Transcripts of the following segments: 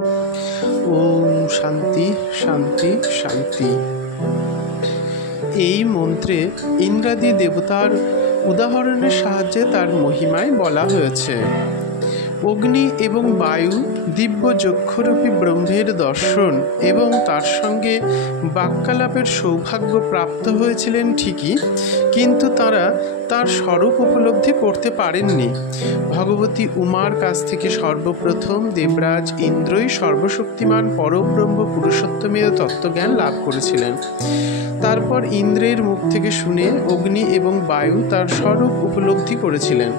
ওম শান্তি শান্তি শান্তি। এই মন্ত্রে ইন্দ্রাদি দেবতার উদাহরণের সাহায্যে তার মহিমায় বলা হয়েছে। অগ্নি এবং বায়ু দিব্য যক্ষরূপী ব্রহ্মের দর্শন এবং তার সঙ্গে বাক্যালাপের সৌভাগ্য প্রাপ্ত হয়েছিলেন ঠিকই, কিন্তু তারা তার স্বরূপ উপলব্ধি করতে পারেননি। ভগবতী উমার কাছ থেকে সর্বপ্রথম দেবরাজ ইন্দ্রই সর্বশক্তিমান পরব্রহ্ম পুরুষোত্তমের তত্ত্বজ্ঞান লাভ করেছিলেন। তারপর ইন্দ্রের মুখ থেকে শুনে অগ্নি এবং বায়ু তার স্বরূপ উপলব্ধি করেছিলেন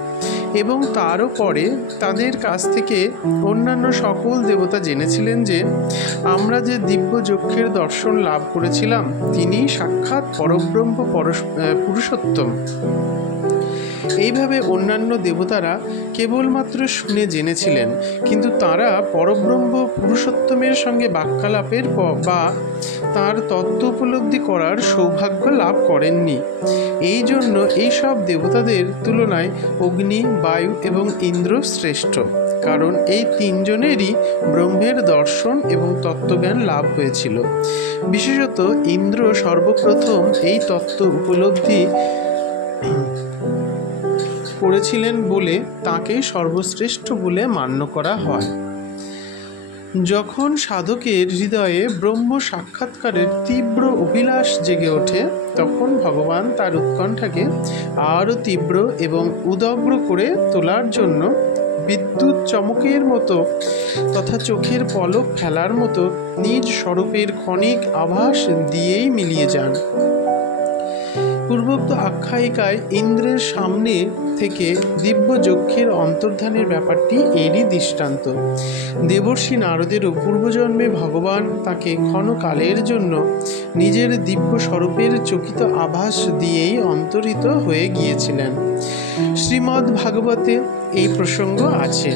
এবং তারও পরে তাদের কাছ থেকে অন্যান্য সকল দেবতা জেনেছিলেন যে আমরা যে দিব্য যক্ষের দর্শন লাভ করেছিলাম তিনি সাক্ষাৎ পরব্রহ্ম পুরুষোত্তম। এইভাবে অন্যান্য দেবতারা কেবলমাত্র শুনে জেনেছিলেন, কিন্তু তারা পরব্রহ্ম পুরুষোত্তমের সঙ্গে বাক্যালাপের বা তার তত্ত্ব উপলব্ধি করার সৌভাগ্য লাভ করেননি। এই জন্য এইসব দেবতাদের তুলনায় অগ্নি, বায়ু এবং ইন্দ্র শ্রেষ্ঠ, কারণ এই তিনজনেরই ব্রহ্মের দর্শন এবং তত্ত্বজ্ঞান লাভ হয়েছিল। বিশেষত ইন্দ্র সর্বপ্রথম এই তত্ত্ব উপলব্ধি করেছিলেন বলে তাকে সর্বশ্রেষ্ঠ বলে মান্য করা হয়। যখন সাধকের হৃদয়ে ব্রহ্ম সাক্ষাৎকারের তীব্র অভিলাষ জেগে ওঠে, তখন ভগবান তার উৎকণ্ঠাকে আরও তীব্র এবং উদগ্র করে তোলার জন্য বিদ্যুৎ চমকের মতো তথা চোখের পলক ফেলার মতো নিজ স্বরূপের ক্ষণিক আভাস দিয়েই মিলিয়ে যান। পূর্বোক্ত আখ্যায়িকায় ইন্দ্রের সামনে থেকে দিব্য যক্ষের অন্তর্ধানের ব্যাপারটি এরই দৃষ্টান্ত। দেবর্ষি নারদেরও পূর্বজন্মে ভগবান তাকে ক্ষণকালের জন্য নিজের দিব্য স্বরূপের চকিত আভাস দিয়েই অন্তরিত হয়ে গিয়েছিলেন। শ্রীমদ্ ভাগবতে এই প্রসঙ্গ আছে।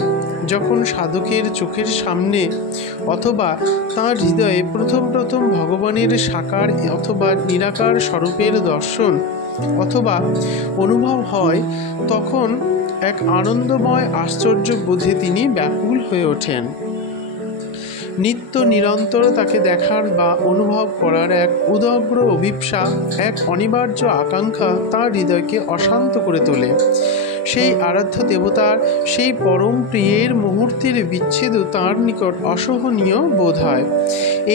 যখন সাধকের চোখের সামনে অথবা তাঁর হৃদয়ে প্রথম ভগবানের সাকার অথবা নিরাকার স্বরূপের দর্শন অথবা অনুভব হয়, তখন এক আনন্দময় আশ্চর্য বোধে তিনি ব্যাকুল হয়ে ওঠেন। নিত্য নিরন্তর তাকে দেখার বা অনুভব করার এক উদগ্র অভিপ্সা, এক অনিবার্য আকাঙ্ক্ষা তাঁর হৃদয়কে অশান্ত করে তোলে। সেই আরাধ্য দেবতার সেই পরম প্রিয়ের মুহূর্তের বিচ্ছেদও তাঁর নিকট অসহনীয় বোধ হয়।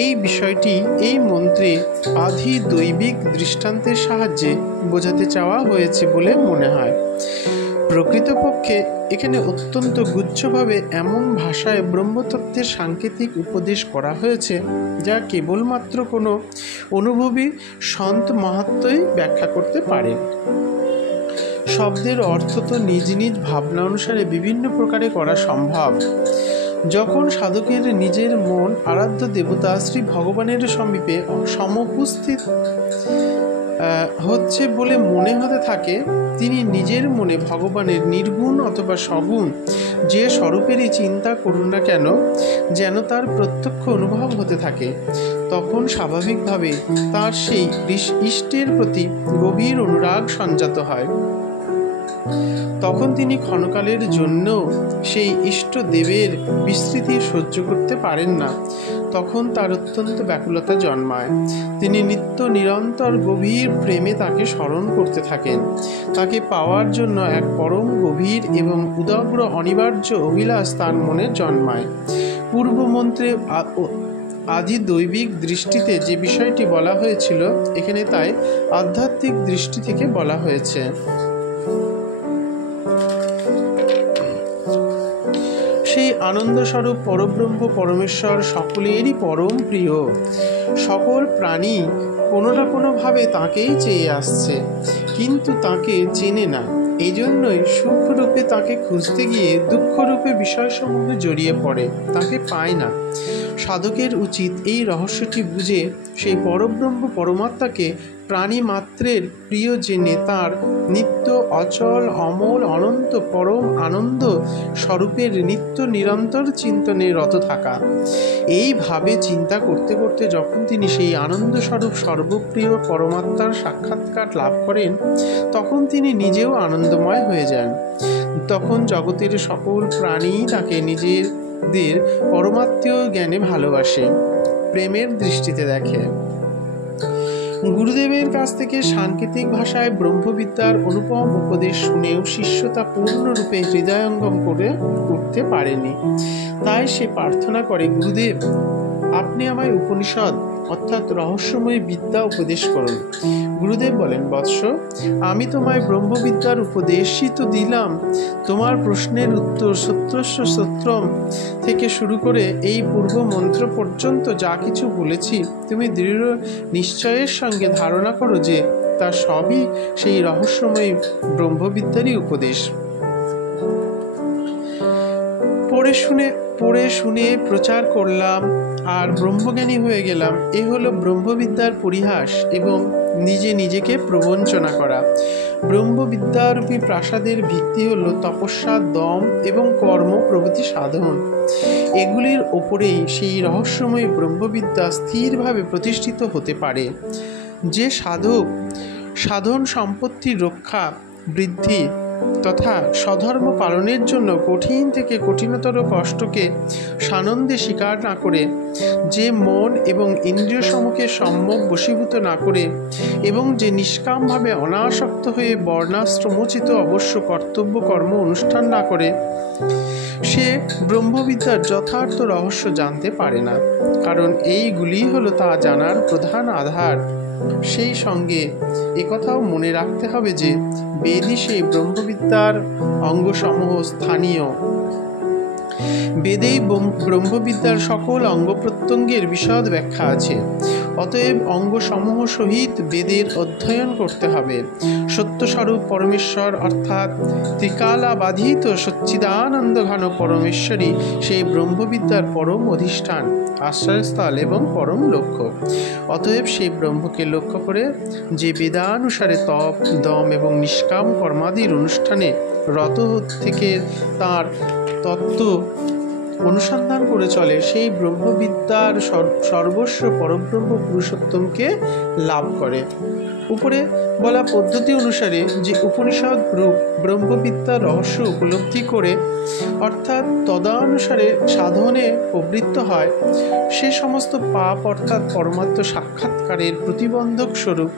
এই বিষয়টি এই মন্ত্রে আধি দৈবিক দৃষ্টান্তের সাহায্যে বোঝাতে চাওয়া হয়েছে বলে মনে হয়। প্রকৃতপক্ষে এখানে অত্যন্ত গুচ্ছভাবে এমন ভাষায় ব্রহ্মতত্ত্বের সাংকেতিক উপদেশ করা হয়েছে যা কেবলমাত্র কোনো অনুভবী সন্ত মহাত্মই ব্যাখ্যা করতে পারে। শব্দের অর্থ তো নিজ নিজ ভাবনা অনুসারে বিভিন্ন প্রকারে করা সম্ভব। যখন সাধকের নিজের মন আরাধ্য দেবতা শ্রী ভগবানের সমীপে সমুপস্থিত হচ্ছে বলে মনে হতে থাকে, তিনি নিজের মনে ভগবানের নির্গুণ অথবা সগুণ যে স্বরূপেরই চিন্তা করুন না কেন, যেন তার প্রত্যক্ষ অনুভব হতে থাকে, তখন স্বাভাবিকভাবে তার সেই ইষ্টের প্রতি গভীর অনুরাগ সঞ্জাত হয়। তখন তিনি ক্ষণকালের জন্য সেই ইষ্ট দেবের বিস্মৃতি সহ্য করতে পারেন না। তখন তার অত্যন্ত ব্যাকুলতা জন্মায়। তিনি নিত্য নিরন্তর গভীর প্রেমে তাকে স্মরণ করতে থাকেন। তাকে পাওয়ার জন্য এক পরম গভীর এবং উদগ্র অনিবার্য অভিলাষ তার মনে জন্মায়। পূর্বমন্ত্রে আদি দৈবিক দৃষ্টিতে যে বিষয়টি বলা হয়েছিল, এখানে তাই আধ্যাত্মিক দৃষ্টি থেকে বলা হয়েছে। সেই আনন্দস্বরূপ পরব্রহ্ম পরমেশ্বর সকলেরই পরম প্রিয়। সকল প্রাণী কোনো না কোনোভাবে তাঁকেই চেয়ে আসছে, কিন্তু তাঁকে চেনে না। এই জন্যই সুখরূপে তাঁকে খুঁজতে গিয়ে দুঃখরূপে বিষয়সমূহে জড়িয়ে পড়ে, তাকে পায় না। সাধকের উচিত এই রহস্যটি বুঝে সেই পরব্রহ্ম পরমাত্মাকে প্রাণী মাত্রের প্রিয় জেনে তার নিত্য অচল অমল অনন্ত পরম আনন্দ স্বরূপের নিত্য নিরন্তর চিন্তনে রত থাকা। এইভাবে চিন্তা করতে করতে যখন তিনি সেই আনন্দ স্বরূপ সর্বপ্রিয় পরমাত্মার সাক্ষাৎকার লাভ করেন, তখন তিনি নিজেও আনন্দময় হয়ে যান। তখন জগতের সকল প্রাণী তাকে নিজের গুরুদের পরমাত্মীয় জ্ঞানে ভালোবাসে, প্রেমের দৃষ্টিতে দেখে। গুরুদেবের কাছ থেকে সাংকেতিক ভাষায় ব্রহ্মবিদ্যার অনুপম উপদেশ শুনেও শিষ্য তা পূর্ণরূপে হৃদয়ঙ্গম করে উঠতে পারেনি। তাই সে প্রার্থনা করে, গুরুদেব, আপনি আমায় উপনিষদ অর্থাৎ রহস্যময় বিদ্যা উপদেশ করুন। গুরুদেব বলেন, বৎস, আমি তোমায় ব্রহ্মবিদ্যার উপদেশই তো দিলাম। তোমার প্রশ্নের উত্তর সত্যস্য সত্যম থেকে শুরু করে এই পূর্ব মন্ত্র পর্যন্ত যা কিছু বলেছি, তুমি দৃঢ় নিশ্চয়ের সঙ্গে ধারণা করো যে তা সবই সেই রহস্যময় ব্রহ্মবিদ্যারই উপদেশ। পড়ে শুনে প্রচার করলাম আর ব্রহ্মজ্ঞানী হয়ে গেলাম, এ হলো ব্রহ্মবিদ্যার পরিহাস এবং নিজে নিজেকে প্রবঞ্চনা করা। ব্রহ্মবিদ্যারূপী প্রাসাদের ভিত্তি হল তপস্যা, দম এবং কর্ম প্রভৃতি সাধন। এগুলির ওপরেই সেই রহস্যময় ব্রহ্মবিদ্যা স্থিরভাবে প্রতিষ্ঠিত হতে পারে। যে সাধক সাধন সম্পত্তির রক্ষা, বৃদ্ধি তথা স্বধর্ম পালনের জন্য কঠিন থেকে কঠিনতর কষ্টকে সানন্দে স্বীকার না করে, যে মন এবং ইন্দ্রিয় সমূহকে সম্যক বশীভূত না করে এবং যে নিষ্কামভাবে অনাসক্ত হয়ে বর্ণাশ্রমোচিত অবশ্য কর্তব্য কর্ম অনুষ্ঠান না করে, সে ব্রহ্মবিদ্যার যথার্থ রহস্য জানতে পারে না, কারণ এইগুলি হলো তা জানার প্রধান আধার। সেই সঙ্গে একথাও মনে রাখতে হবে যে বেদই সেই ব্রহ্মবিদ্যার অঙ্গসমূহ স্থানীয়। বেদেই ব্রহ্মবিদ্যার সকল অঙ্গ প্রত্যঙ্গের বিশদ ব্যাখ্যা আছে। অতএব অঙ্গসমূহ সহিত বেদের অধ্যয়ন করতে হবে। সত্যস্বরূপ পরমেশ্বর অর্থাৎ ত্রিকালাবাধিত সচ্চিদানন্দ ঘন পরমেশ্বরী সেই ব্রহ্মবিদ্যার পরম অধিষ্ঠান, আশ্রয়স্থল এবং পরম লক্ষ্য। অতএব সেই ব্রহ্মকে লক্ষ্য করে যে বেদানুসারে তপ, দম এবং নিষ্কাম কর্মাদির অনুষ্ঠানে রত থেকে তার তত্ত্ব অনুসন্ধান করে চলে, সেই ব্রহ্মবিদ্যার সর্বস্ব পরব্রহ্ম পুরুষোত্তমকে লাভ করে। উপরে বলা পদ্ধতি অনুসারে যে উপনিষদ রূপ ব্রহ্মবিদ্যার রহস্য উপলব্ধি করে অর্থাৎ তদানুসারে সাধনে প্রবৃত্ত হয়, সে সমস্ত পাপ অর্থাৎ পরমাত্ম সাক্ষাৎকারের প্রতিবন্ধক স্বরূপ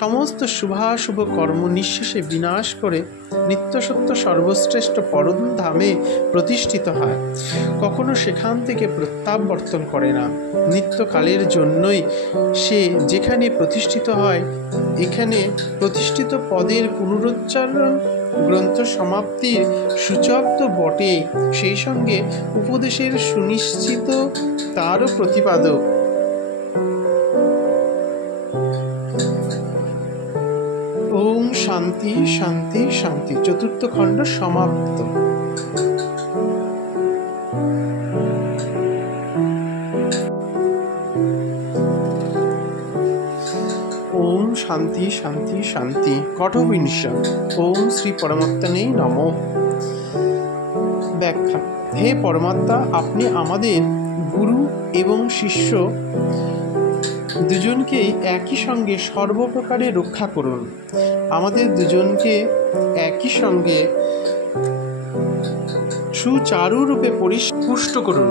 সমস্ত শুভাশুভ কর্ম নিঃশেষে বিনাশ করে নিত্যসত্য সর্বশ্রেষ্ঠ পরম ধামে প্রতিষ্ঠিত হয়। কখনো সেখান থেকে প্রত্যাবর্তন করে না। নিত্যকালের জন্যই সে যেখানে প্রতিষ্ঠিত হয়, এখানে প্রতিষ্ঠিত পদের পুনরুচ্চারণ গ্রন্থ সমাপ্তির সূচক তো বটেই, সেই সঙ্গে উপদেশের সুনিশ্চিত তারও প্রতিপাদক। ওম শান্তি শান্তি শান্তি। চতুর্থ খণ্ড সমাপ্ত। ওম শান্তি শান্তি শান্তি। কঠোপনিষ। ওম শ্রী পরমাত্মনে নমঃ। ব্যাখ্যা। হে পরমাত্মা, আপনি আমাদের গুরু এবং শিষ্য দুজনকেই একই সঙ্গে সর্বপ্রকারে রক্ষা করুন। আমাদের দুজনকে একই সঙ্গে সুচারুরূপে পরিপুষ্ট করুন।